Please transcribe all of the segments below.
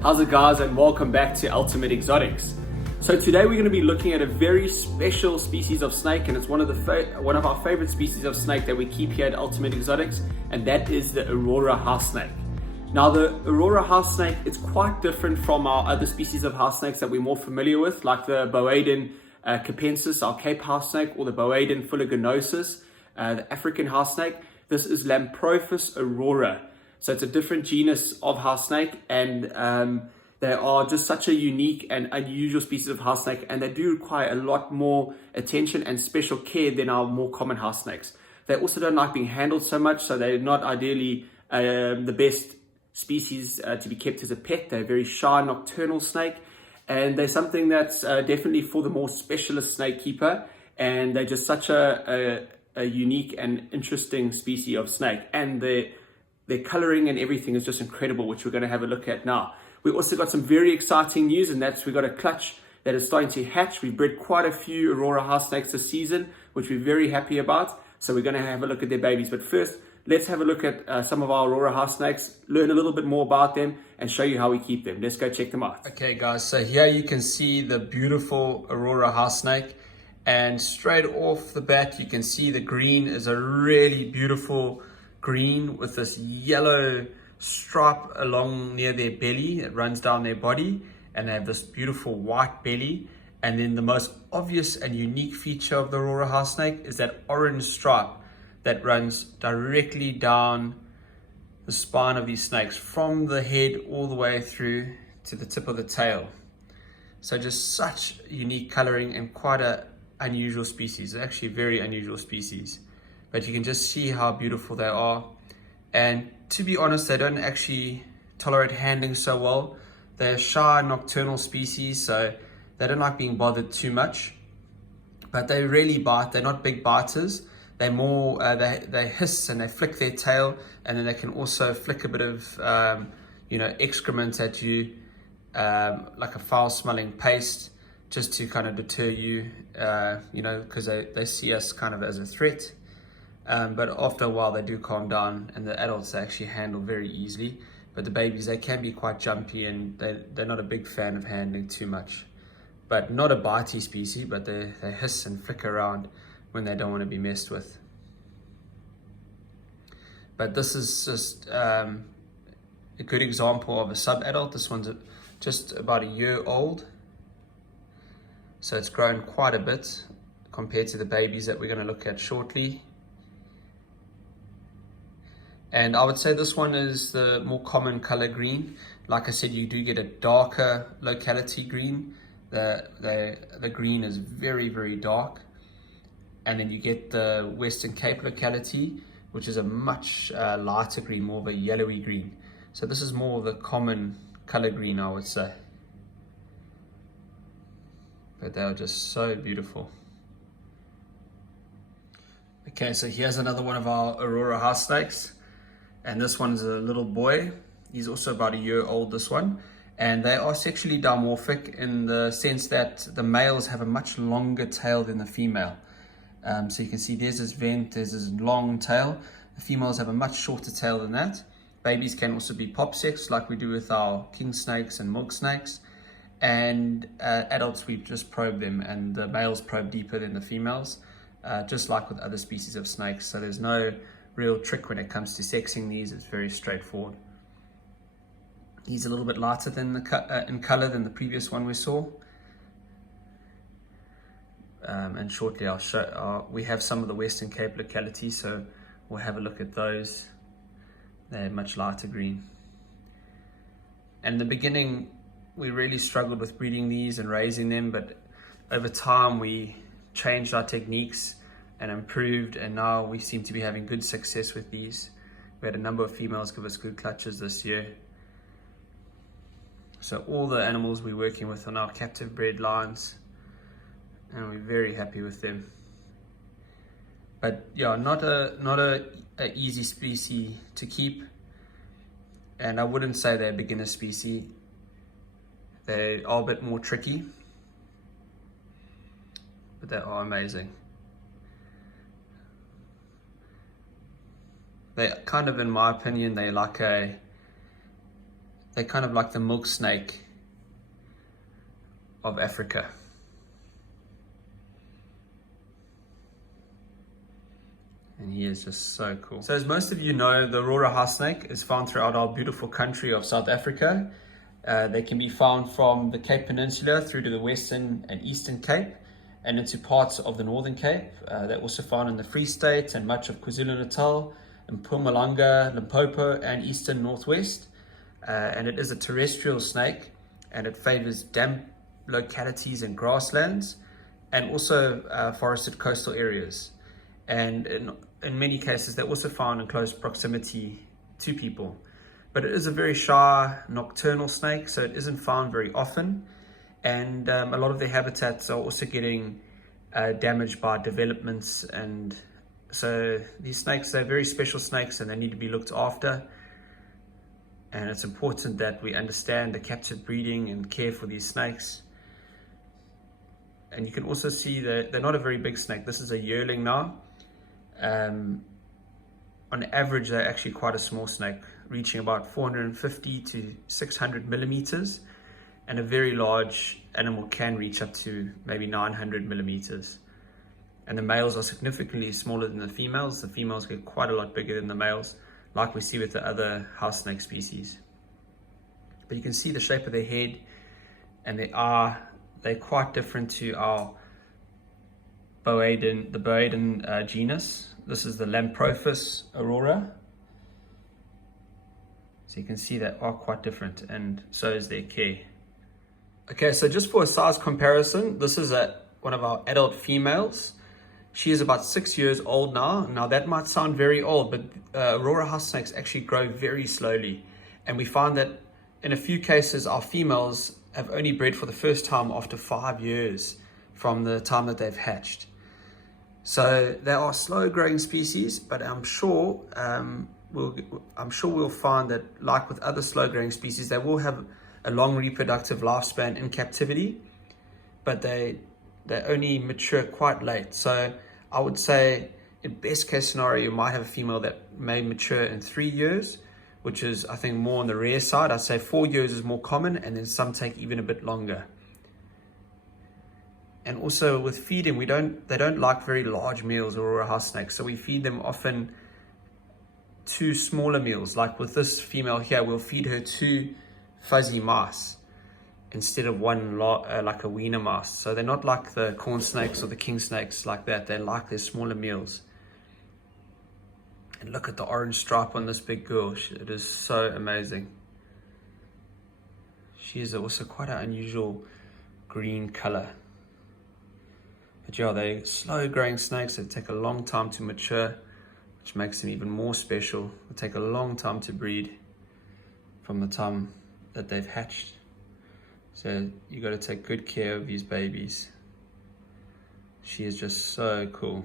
How's it guys, and welcome back to Ultimate Exotics. So today we're going to be looking at a very special species of snake, and it's one of our favorite species of snake that we keep here at Ultimate Exotics, and that is the Aurora House Snake. Now the Aurora House Snake, it's quite different from our other species of house snakes that we're more familiar with, like the Boaedon capensis, our Cape house snake, or the Boaedon fuliginosus, the African house snake. This is Lamprophis aurora. So it's a different genus of house snake, and they are just such a unique and unusual species of house snake, and they do require a lot more attention and special care than our more common house snakes. They also don't like being handled so much, so they're not ideally the best species to be kept as a pet. They're a very shy nocturnal snake, and they're something that's definitely for the more specialist snake keeper, and they're just such a unique and interesting species of snake, and their coloring and everything is just incredible, which we're going to have a look at now. We also got some very exciting news, and that's we got a clutch that is starting to hatch. We've bred quite a few Aurora House Snakes this season, which we're very happy about. So we're going to have a look at their babies. But first, let's have a look at some of our Aurora House Snakes, learn a little bit more about them, and show you how we keep them. Let's go check them out. Okay guys, so here you can see the beautiful Aurora House Snake. And straight off the bat, you can see the green is a really beautiful green with this yellow stripe along near their belly. It runs down their body, and they have this beautiful white belly. And then the most obvious and unique feature of the Aurora House Snake is that orange stripe that runs directly down the spine of these snakes from the head all the way through to the tip of the tail. So just such unique coloring and quite a unusual species, actually a very unusual species. But you can just see how beautiful they are. And to be honest, they don't actually tolerate handling so well. They're a shy nocturnal species, so they don't like being bothered too much. But they really bite. They're not big biters. They're more, they hiss and they flick their tail, and then they can also flick a bit of, excrement at you, like a foul-smelling paste, just to kind of deter you, because they see us kind of as a threat. But after a while they do calm down, and the adults they actually handle very easily. But the babies, they can be quite jumpy, and they're not a big fan of handling too much. But not a bitey species, but they hiss and flick around when they don't want to be messed with. But this is just a good example of a sub-adult. This one's just about a year old. So it's grown quite a bit compared to the babies that we're going to look at shortly. And I would say this one is the more common color green. Like I said, you do get a darker locality green. The green is very, very dark. And then you get the Western Cape locality, which is a much lighter green, more of a yellowy green. So this is more of the common color green, I would say. But they are just so beautiful. Okay, so here's another one of our Aurora House Snakes. And this one's a little boy. He's also about a year old, this one. And they are sexually dimorphic in the sense that the males have a much longer tail than the female. So you can see there's this vent, there's this long tail. The females have a much shorter tail than that. Babies can also be pop sex, like we do with our king snakes and milk snakes. And adults, we just probe them, and the males probe deeper than the females, just like with other species of snakes. So there's no real trick when it comes to sexing these. It's very straightforward. He's a little bit lighter than in color than the previous one we saw. And shortly I'll show, we have some of the Western Cape locality, so we'll have a look at those. They're much lighter green. And in the beginning, we really struggled with breeding these and raising them, but over time we changed our techniques and improved, and now we seem to be having good success with these. We had a number of females give us good clutches this year. So all the animals we're working with are now captive bred lines, and we're very happy with them. But yeah, not a easy species to keep, and I wouldn't say they're a beginner species. They are a bit more tricky, but they are amazing. They kind of, in my opinion, they're They're kind of like the milk snake of Africa. And he is just so cool. So as most of you know, the Aurora House Snake is found throughout our beautiful country of South Africa. They can be found from the Cape Peninsula through to the Western and Eastern Cape and into parts of the Northern Cape. They're also found in the Free State and much of KwaZulu-Natal, Mpumalanga, Limpopo, and Eastern Northwest. And it is a terrestrial snake, and it favors damp localities and grasslands, and also forested coastal areas. And in many cases, they're also found in close proximity to people. But it is a very shy nocturnal snake, so it isn't found very often. And a lot of their habitats are also getting damaged by developments. And so these snakes, they're very special snakes, and they need to be looked after. And it's important that we understand the captive breeding and care for these snakes. And you can also see that they're not a very big snake. This is a yearling now. On average, they're actually quite a small snake, reaching about 450 to 600 millimeters. And a very large animal can reach up to maybe 900 millimeters. And the males are significantly smaller than the females. The females get quite a lot bigger than the males, like we see with the other house snake species. But you can see the shape of their head, and they're quite different to our Boaedon, the Boaedon genus. This is the Lamprophis Aurora. So you can see they are quite different, and so is their care. Okay, so just for a size comparison, this is one of our adult females. She is about 6 years old now. Now that might sound very old, but Aurora house snakes actually grow very slowly. And we find that in a few cases, our females have only bred for the first time after 5 years from the time that they've hatched. So they are slow growing species, but I'm sure we'll find that, like with other slow growing species, they will have a long reproductive lifespan in captivity, but they only mature quite late. So I would say in best case scenario, you might have a female that may mature in 3 years, which is, I think, more on the rare side. I'd say 4 years is more common, and then some take even a bit longer. And also with feeding, they don't like very large meals, Aurora house snakes. So we feed them often 2 smaller meals. Like with this female here, we'll feed her 2 fuzzy mice instead of one like a wiener mouse. So they're not like the corn snakes or the king snakes like that. They like their smaller meals. And look at the orange stripe on this big girl. It is so amazing. She is also quite an unusual green color. But yeah, they're slow growing snakes. They take a long time to mature, which makes them even more special. They take a long time to breed from the time that they've hatched. So you got to take good care of these babies. She is just so cool.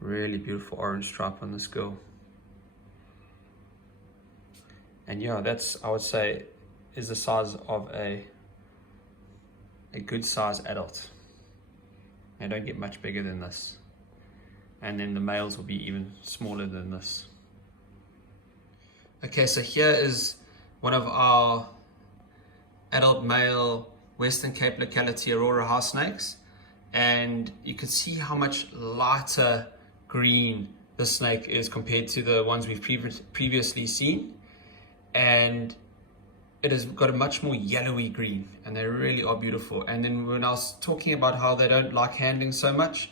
Really beautiful orange stripe on this girl. And yeah, that's, I would say, is the size of a good size adult. They don't get much bigger than this. And then the males will be even smaller than this. Okay, so here is one of our adult male Western Cape locality Aurora House Snakes. And you can see how much lighter green this snake is compared to the ones we've previously seen. And it has got a much more yellowy green, and they really are beautiful. And then when I was talking about how they don't like handling so much,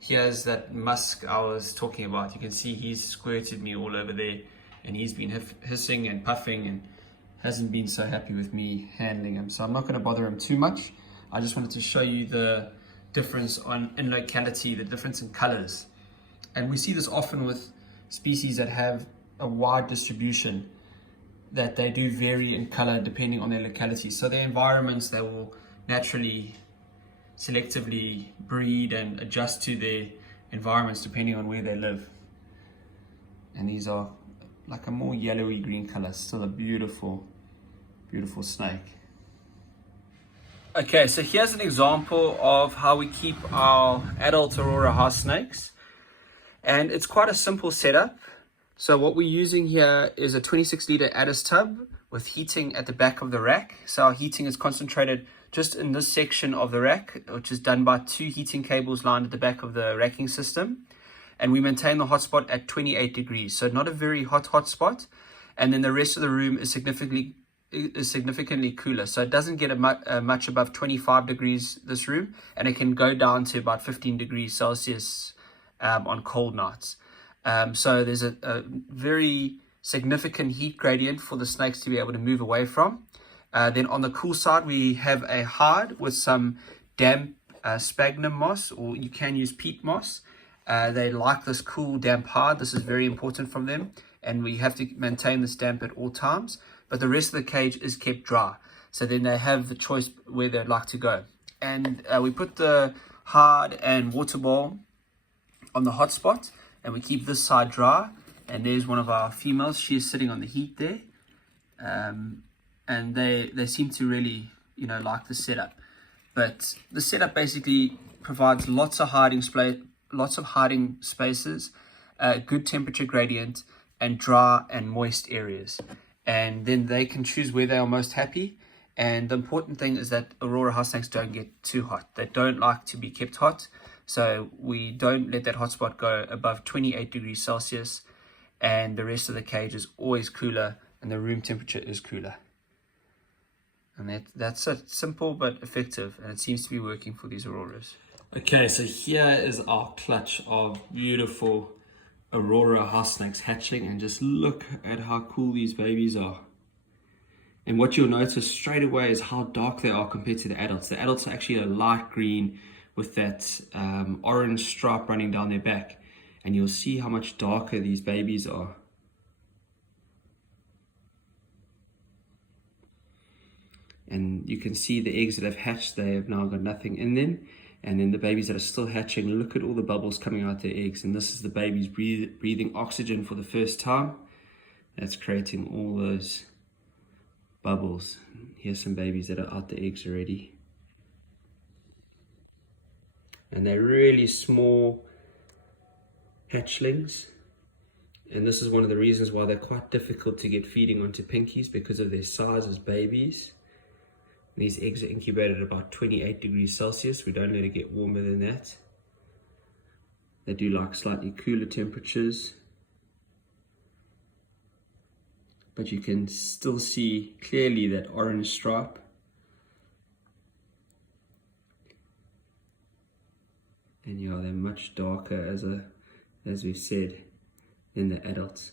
here's that musk I was talking about. You can see he's squirted me all over there, and he's been hissing and puffing and hasn't been so happy with me handling him. So I'm not going to bother him too much. I just wanted to show you the difference in locality, the difference in colors. And we see this often with species that have a wide distribution, that they do vary in color depending on their locality. So their environments, they will naturally selectively breed and adjust to their environments depending on where they live. And these are like a more yellowy green color, still a beautiful, beautiful snake. Okay, so here's an example of how we keep our adult Aurora house snakes. And it's quite a simple setup. So what we're using here is a 26-liter Addis tub with heating at the back of the rack. So our heating is concentrated just in this section of the rack, which is done by 2 heating cables lined at the back of the racking system. And we maintain the hotspot at 28 degrees, so not a very hot hotspot. And then the rest of the room is significantly cooler, so it doesn't get much above 25 degrees, this room, and it can go down to about 15 degrees Celsius on cold nights. So there's a very significant heat gradient for the snakes to be able to move away from. Then on the cool side, we have a hide with some damp sphagnum moss, or you can use peat moss. They like this cool damp hide. This is very important from them, and we have to maintain this damp at all times. But the rest of the cage is kept dry, so then they have the choice where they'd like to go. And we put the hide and water bowl on the hot spot, and we keep this side dry. And there's one of our females. She's sitting on the heat there, and they seem to really like the setup. But the setup basically provides lots of hiding spaces, good temperature gradient, and dry and moist areas. And then they can choose where they are most happy. And the important thing is that Aurora House Snakes don't get too hot. They don't like to be kept hot. So we don't let that hotspot go above 28 degrees Celsius. And the rest of the cage is always cooler, and the room temperature is cooler. And that's it. Simple but effective, and it seems to be working for these Auroras. Okay, so here is our clutch of beautiful Aurora House Snakes hatching, and just look at how cool these babies are. And what you'll notice straight away is how dark they are compared to the adults. The adults are actually a light green with that orange stripe running down their back, and you'll see how much darker these babies are. And you can see the eggs that have hatched, they have now got nothing in them. And then the babies that are still hatching, look at all the bubbles coming out their eggs. And this is the babies breathing oxygen for the first time. That's creating all those bubbles. Here's some babies that are out the eggs already. And they're really small hatchlings. And this is one of the reasons why they're quite difficult to get feeding onto pinkies, because of their size as babies. These eggs are incubated at about 28 degrees Celsius. We don't let it get warmer than that. They do like slightly cooler temperatures. But you can still see clearly that orange stripe. And yeah, they're much darker, as we said, than the adults.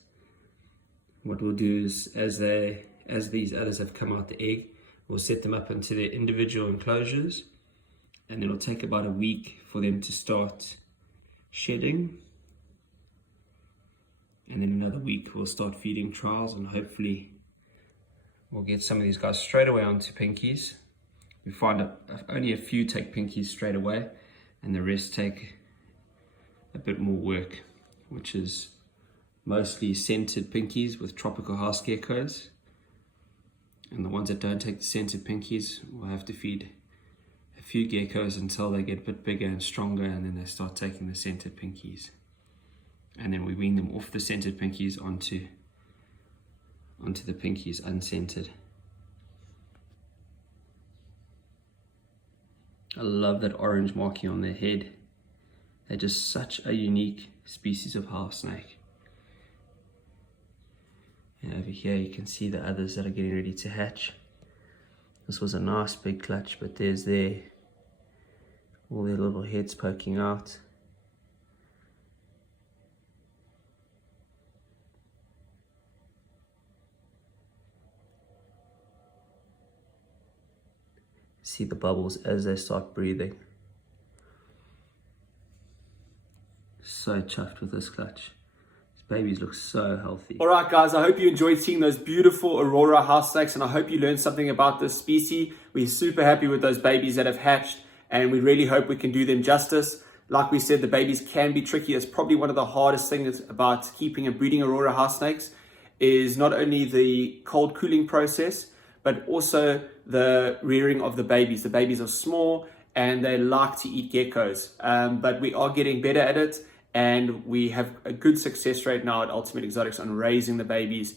What we'll do is, as these others have come out the egg, we'll set them up into their individual enclosures, and it'll take about a week for them to start shedding. And then another week we'll start feeding trials, and hopefully we'll get some of these guys straight away onto pinkies. We find only a few take pinkies straight away, and the rest take a bit more work, which is mostly scented pinkies with tropical house geckos. And the ones that don't take the scented pinkies will have to feed a few geckos until they get a bit bigger and stronger, and then they start taking the scented pinkies. And then we wean them off the scented pinkies onto the pinkies unscented. I love that orange marking on their head. They're just such a unique species of house snake. And over here you can see the others that are getting ready to hatch. This was a nice big clutch, but there's all their little heads poking out. See the bubbles as they start breathing. So chuffed with this clutch. Babies look so healthy. All right, guys, I hope you enjoyed seeing those beautiful Aurora House Snakes, and I hope you learned something about this species. We're super happy with those babies that have hatched, and we really hope we can do them justice. Like we said, the babies can be tricky. It's probably one of the hardest things about keeping and breeding Aurora House Snakes is not only the cold cooling process, but also the rearing of the babies. The babies are small and they like to eat geckos, but we are getting better at it. and we have a good success rate now at Ultimate Exotics on raising the babies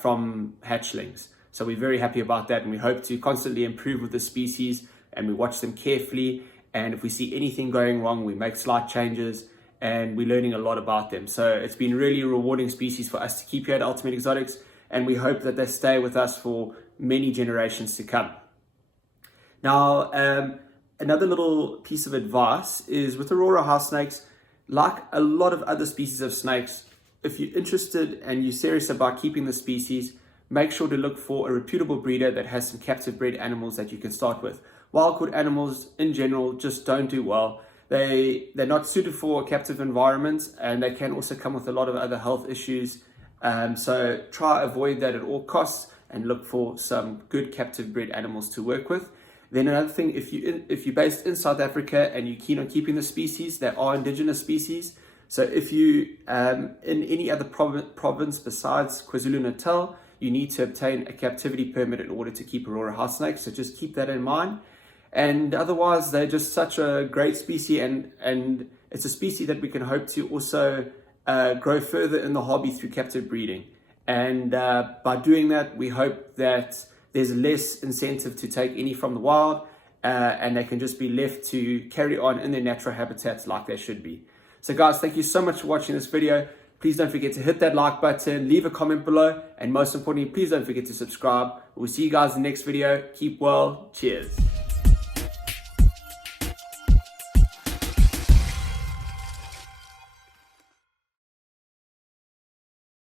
from hatchlings. So we're very happy about that, and we hope to constantly improve with the species, and we watch them carefully, and if we see anything going wrong, we make slight changes, and we're learning a lot about them. So it's been really rewarding species for us to keep here at Ultimate Exotics, and we hope that they stay with us for many generations to come. Now, another little piece of advice is with Aurora House Snakes, like a lot of other species of snakes, if you're interested and you're serious about keeping the species, make sure to look for a reputable breeder that has some captive bred animals that you can start with. Wild-caught animals in general just don't do well. They're not suited for captive environments, and they can also come with a lot of other health issues. So try avoid that at all costs and look for some good captive bred animals to work with. Then another thing, if you're based in South Africa and you're keen on keeping the species, they are indigenous species. So if you in any other province besides KwaZulu-Natal, you need to obtain a captivity permit in order to keep Aurora House Snakes. So just keep that in mind. And otherwise, they're just such a great species, and it's a species that we can hope to also grow further in the hobby through captive breeding. And by doing that, we hope that there's less incentive to take any from the wild, and they can just be left to carry on in their natural habitats like they should be. So guys, thank you so much for watching this video. Please don't forget to hit that like button, leave a comment below, and most importantly, please don't forget to subscribe. We'll see you guys in the next video. Keep well. Cheers.